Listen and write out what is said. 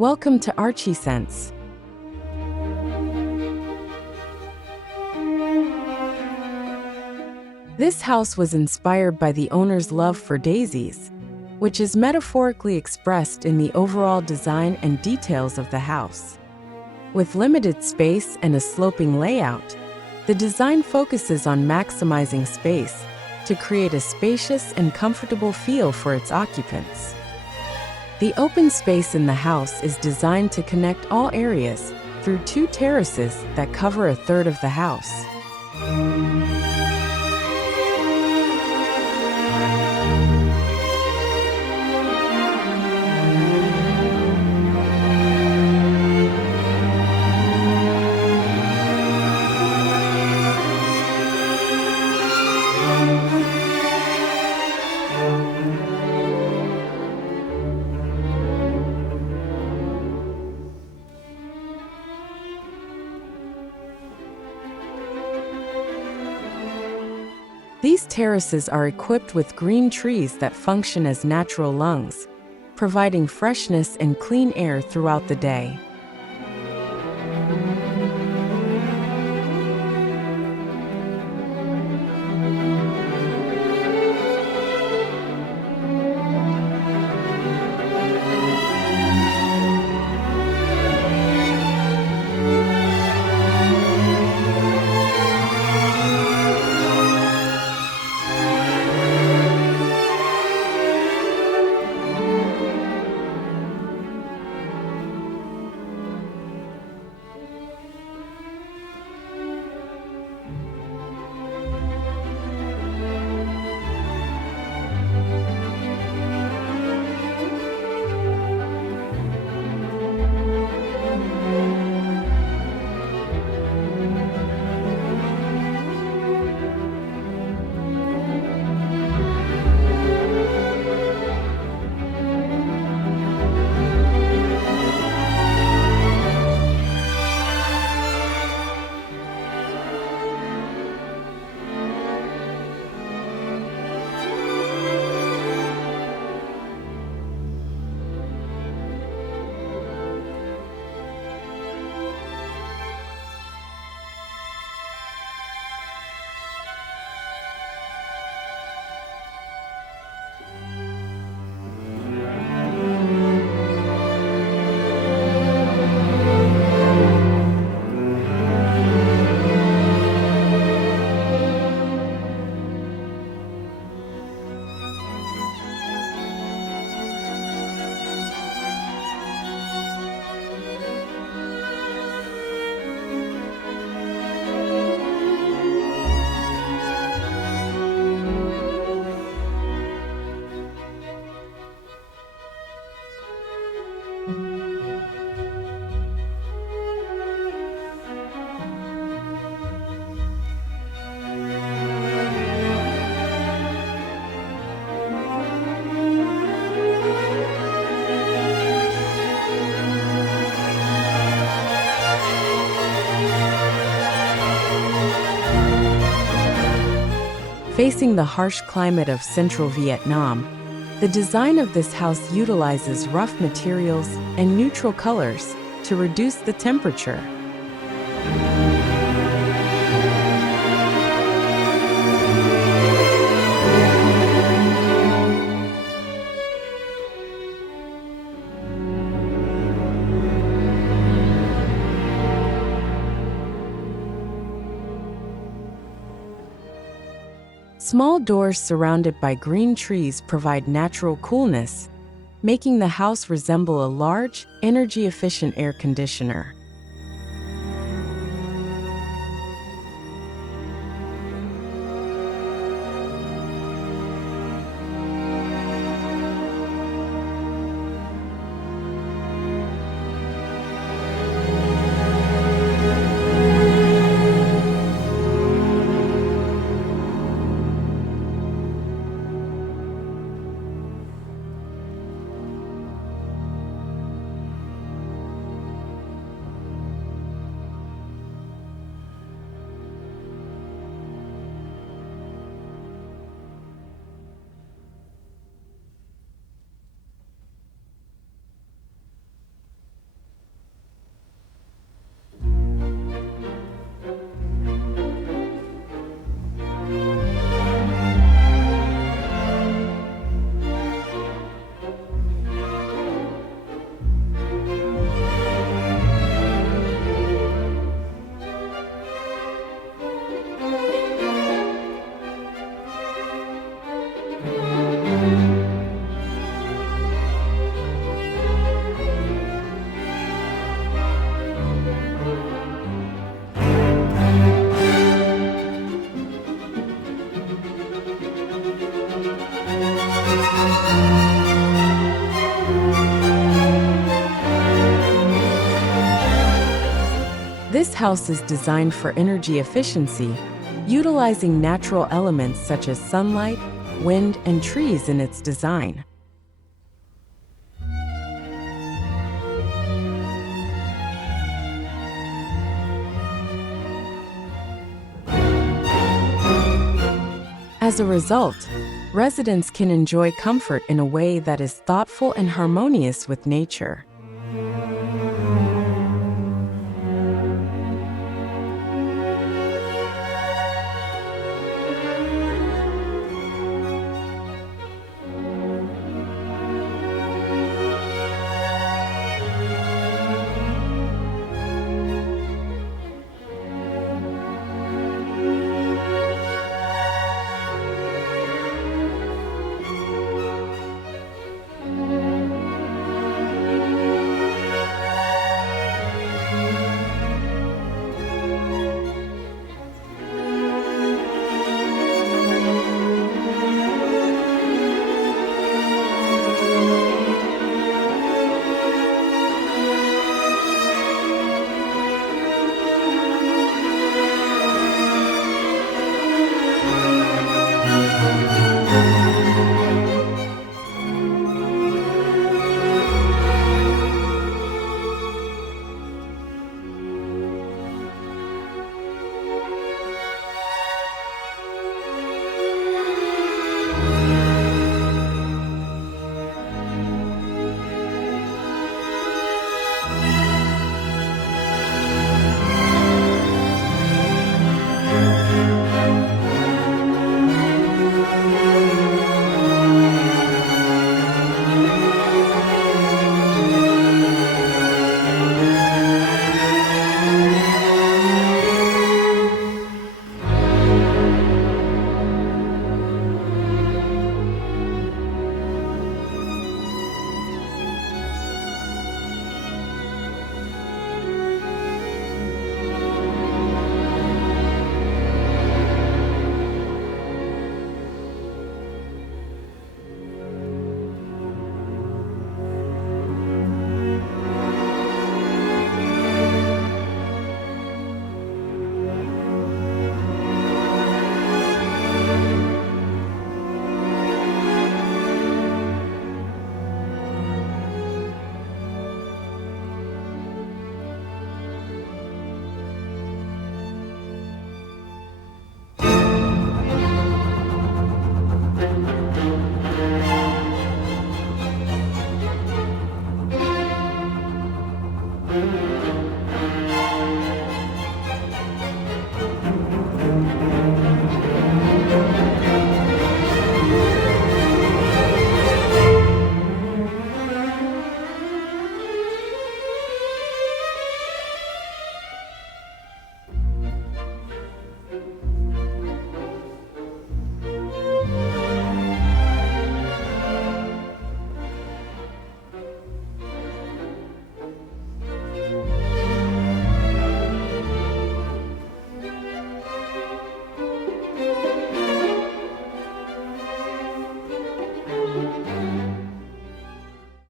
Welcome to Archiesense. This house was inspired by the owner's love for daisies, which is metaphorically expressed in the overall design and details of the house. With limited space and a sloping layout, the design focuses on maximizing space to create a spacious and comfortable feel for its occupants. The open space in the house is designed to connect all areas through two terraces that cover a third of the house. These terraces are equipped with green trees that function as natural lungs, providing freshness and clean air throughout the day. Facing the harsh climate of central Vietnam, the design of this house utilizes rough materials and neutral colors to reduce the temperature. Small doors surrounded by green trees provide natural coolness, making the house resemble a large, energy-efficient air conditioner. This house is designed for energy efficiency, utilizing natural elements such as sunlight, wind, and trees in its design. As a result, residents can enjoy comfort in a way that is thoughtful and harmonious with nature.